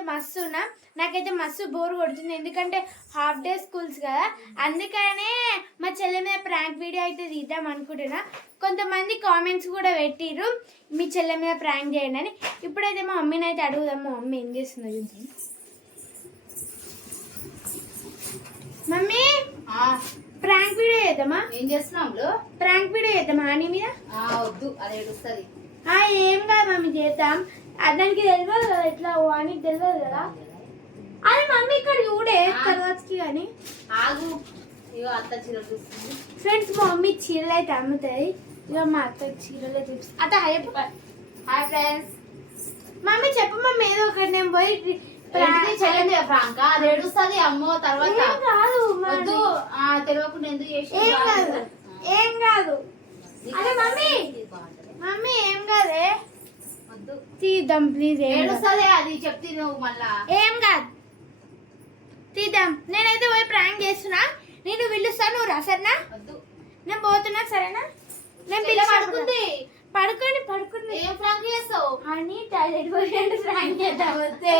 అయితే మస్తు ఉన్నా నాకైతే మస్తు బోర్ కొడుతుంది. ఎందుకంటే హాఫ్ డే స్కూల్స్ కదా. అందుకనే మా చెల్లె మీద ప్రాంక్ వీడియో అయితే తీద్దాం అనుకుంటున్నా. కొంతమంది కామెంట్స్ కూడా పెట్టిర్రు. మీ చెల్లె మీద ప్రాంక్ చేయండి అని. ఇప్పుడైతే మా మమ్మీని అయితే అడుగుదాం. మా మమ్మీ ఏం చేస్తుందో చూద్దాం. మమ్మీ! ప్రాంక్ వీడియో చేద్దామా? ఏం చేస్తున్నావు ప్రాంక్ వీడియో చేద్దామా? అని మీద? వద్దు. అది ఏడుస్తుంది. ఏం కాదు మమ్మీ చేద్దాం. దానికి తెలియదు ఎట్లా వానికి తెలియదు కదా. అది మమ్మీ ఇక్కడ చూడే తర్వాతకి కానీ ఆగు. ఇగో అత్త చీర చూస్తుంది. ఫ్రెండ్స్ మా మమ్మీ చీరలు అయితే అమ్ముతాయి. ఇక మా అత్త చీరలు అయితే చూపిస్తా అత్త హాయ్ హాయ్ ఫ్రెండ్స్. మమ్మీ చెప్పు మమ్మీ ఏదో ఒకటి నేను పోయి చెల్లెండి అది ఏడుస్తుంది అమ్మో తర్వాత ఏం కాదు వద్దు. తెలియకుండా ఎందుకు చేసి ఏం కాదు అరే మమ్మీ. తీద్దాం ప్లీజ్. ఏడుస్తుంది అది చెప్తే నువ్వు మళ్ళా. ఏం కాదు. తీద్దాం. నేనైతే పోయి ప్రాంక్ చేస్తున్నా. నేను పిలుస్తా నువ్వు రా సరేనా? నేను పోతున్నా సరేనా? నేను పిలుస్తా పడుకుంది. పడుకోండి పడుకుంది ఏం ఫ్రాంక్ చేస్తావు? అని టాయిలెట్ పోయి ప్రాంక్ చేద్దాం వద్దే.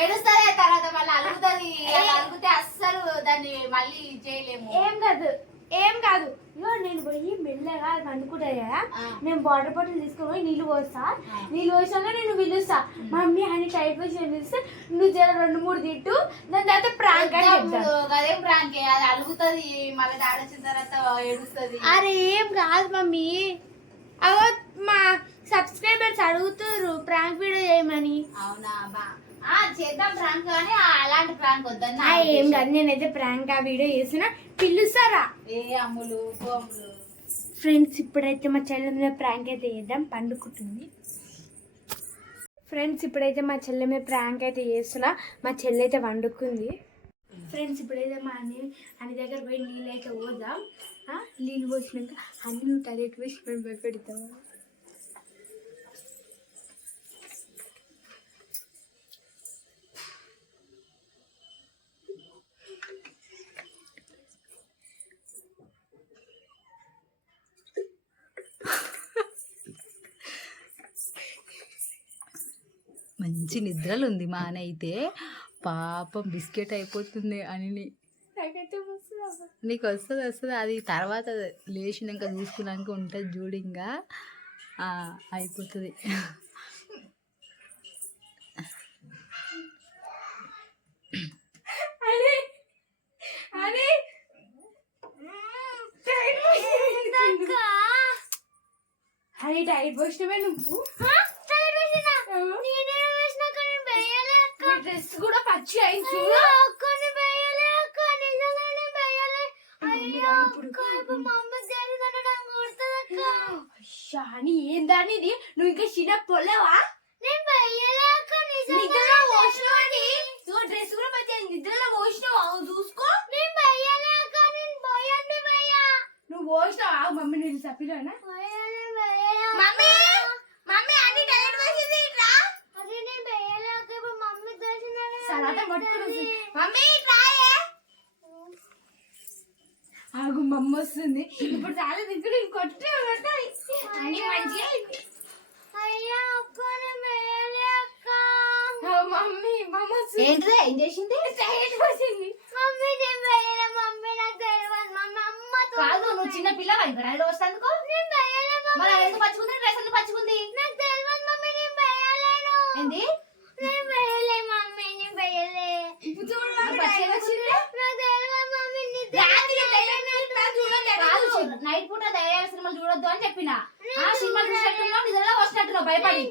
ఏడుస్తుంది తర్వాత మళ్ళీ అలుగుతుంది. అలా అలుగుతే అస్సలు దాన్ని మళ్ళీ చేయలేము. ఏం కాదు. ఏం కాదు. ఇగో నేను పోయి మెల్లగా అది అనుకుంటా కదా. నేను వాటర్ బాటిల్ తీసుకొని పోయి నీళ్ళు పోస్తా. నీళ్ళు పోసాక నేను పిలుస్తా. మమ్మీ అని టైప్ పిలిస్తే నువ్వు జర రెండు మూడు తిట్టు దాని తర్వాత ప్రాంక్ అదేం ప్రాంక్ అది అలుగుతుంది మళ్ళీ డాడీ వచ్చిన తర్వాత ఏడుస్తుంది. అరే ఏం కాదు మమ్మీ. అవో మా సబ్స్క్రైబర్స్ అడుగుతుర్రు ప్రాంక్ వీడియో చేయమని. అవునా బా. ఆ చేద్దాం ప్రాంక్ కానీ అలాంటి ప్రాంక్ వద్దని నా ఆ, ఏం. కాదు నేనైతే ప్రాంక్ ఆ వీడియో చేసిన పిలుస్తారా? ఏ అమ్ములు ఫ్రెండ్స్ ఇప్పుడైతే మా చెల్లె మీద ప్రాంక్ అయితే చేద్దాం. పండుకుంటుంది. ఫ్రెండ్స్ ఇప్పుడైతే మా చెల్లె మీద ప్రాంక్ అయితే చేస్తున్నా. మా చెల్లె అయితే వండుకుంది ఫ్రెండ్స్ ఇప్పుడైతే మా అన్ని అన్ని దగ్గర పోయి నీళ్ళు అయితే పోదాం. నీళ్ళు పోసినాక అన్ని నువ్వు టాయిలెట్ వేసి మేము భయపెడతాం మంచి నిద్రలు ఉంది మా ఆయన అయితే పాపం బిస్కెట్ అయిపోతుంది అని. నీకు వస్తుంది వస్తుంది అది తర్వాత లేచినాక చూసుకున్నాక ఉంటుంది ఆ, అయిపోతుంది. టైట్ పోసినవే నువ్వు? డ్రెస్ కూడా పచ్చి అయింది చూడు. అని ఏం దాని ఇది నువ్వు ఇంకా చిన్న పొలవా ఇదిగో డ్రెస్ కూడా పచ్చి నిద్రలో పోసినావా అవును చూసుకో నువ్వు పోసినావా ఆగు, మమ్మీ నేను సపిలోనా మమ్మీ మమ్మీ అన్ని టైట్ పోసింది ఇట్లా సలాత పట్టుకుని. మమ్మీ రాయే ఆగు మమ్మ వస్తుంది. ఇప్పుడు చాలా దిక్కులు కొట్టే కొట్టాలి అని మంచిగా మమ్మీ మమ్మ వస్తుంది. ఏంటిదే? ఏం చేసింది? టైట్ పోసింది కాదు నువ్వు చిన్న పిల్లవా? ఇంకా డాడీ వస్తానుకో మరి అది ఎందుకు పచ్చుకుంది? డ్రెస్ ఎందుకు పచ్చుకుంది? ఏంది చూడు మమ్మీ మరి టైట్ పచ్చి వచ్చింది. ఎందుకు రాత్రి టైట్ ఇట్లా చూడండి కాదు అడుగు. నైట్ పూట దయ్యాల సినిమాలు చూడొద్దు అని చెప్పిన. ఆ సినిమా చూసినట్టున్నావు నిద్రలో వచ్చినట్టున్నావు భయపడి.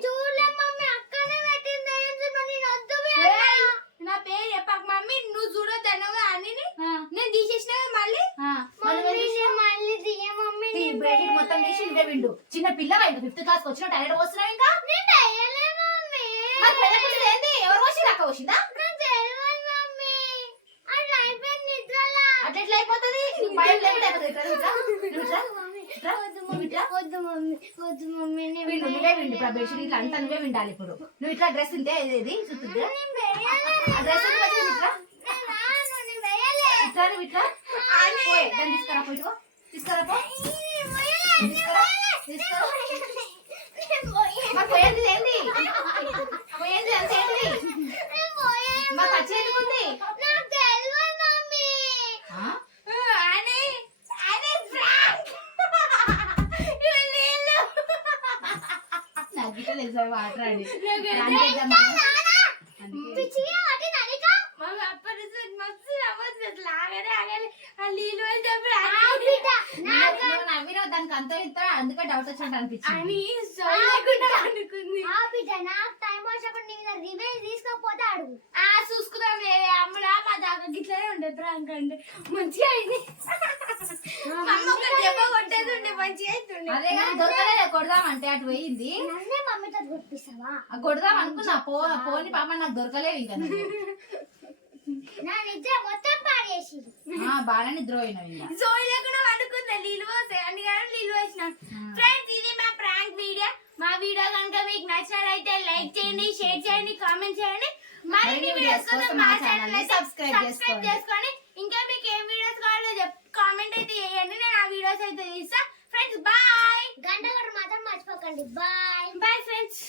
నా పేరు చెప్పక మమ్మీ. నువ్వు చూడొద్దు అన్నావుగా అని నేను తీసేసిన మళ్ళీ. మొత్తం తీసి విండు. చిన్న పిల్లవా ఇంకా ఫిఫ్త్ క్లాస్ వచ్చిన టైలర్ వస్తున్నావు ఇంకా? ఎవరు వచ్చింది అక్క వచ్చిందా అట్లా ఎట్లా అయిపోతుంది నీకు భయం లేకుండా అయిపోతుంది ఇట్లా, ఇట్లా, ఇట్లా, నువ్వు ఇట్లా. వద్దు మమ్మీ. వద్దు మమ్మీ. నేను విండు నువ్వే విండు ఇప్పుడు బెడ్షీట్ ఇట్లా అంతా నువ్వే విండాలి ఇప్పుడు. నువ్వు ఇట్లా డ్రెస్ ఉంటే ఇది డ్రెస్ ఇట్లా? తీసుకురా పోయి తీసుకురా పో తీసుకురా తీసుకురా మరి పోయేది ఏంది పోయేది అంతే ఏంటిది గిట్ల తెలుసా వాటర్ ఆడి మమ్మీ అప్పటి నుంచి మస్తు నవ్వచ్చు అసలు ఆగనే ఆగలే ఆ వెళ్ళేటప్పుడు నువ్వు నవ్వినావు దానికి అంత ఇంత అందుకే డౌట్ వచ్చినట్టు అనిపించింది. అని సోయకుండా అనుకుంది. ఆ చూసుకుందాం అమ్ముడా మా దాకా గిట్లనే ఉండే ప్రాంక్ అంటే. మంచిగా అయింది. అదే కానీ దొరకలేదు? కొడదామంటే అటు పోయింది. కొడదాం అనుకున్నా. పో పోని పాప నాకు దొరకలేదు ఇంకా బాగా నిద్ర వండుకుందా? నీళ్ళు అందుకని నీళ్ళు పోసిన. ఫ్రెండ్స్ ఇది మా ప్రాంక్ వీడియో మా వీడియో కనుక మీకు నచ్చినట్లయితే లైక్ చేయండి షేర్ చేయండి కామెంట్ చేయండి. మరిన్ని వీడియోస్ కోసం మా ఛానల్ సబ్స్క్రైబ్ చేసుకోండి. చేసుకోండి. ఇంకా మీకు ఏం వీడియోస్ కావాలో చెప్ కామెంట్ అయితే చేయండి నేను ఆ వీడియోస్ ఫ్రెండ్స్ బాయ్ గంట కూడా మాత్రం మర్చిపోకండి. Bye bye friends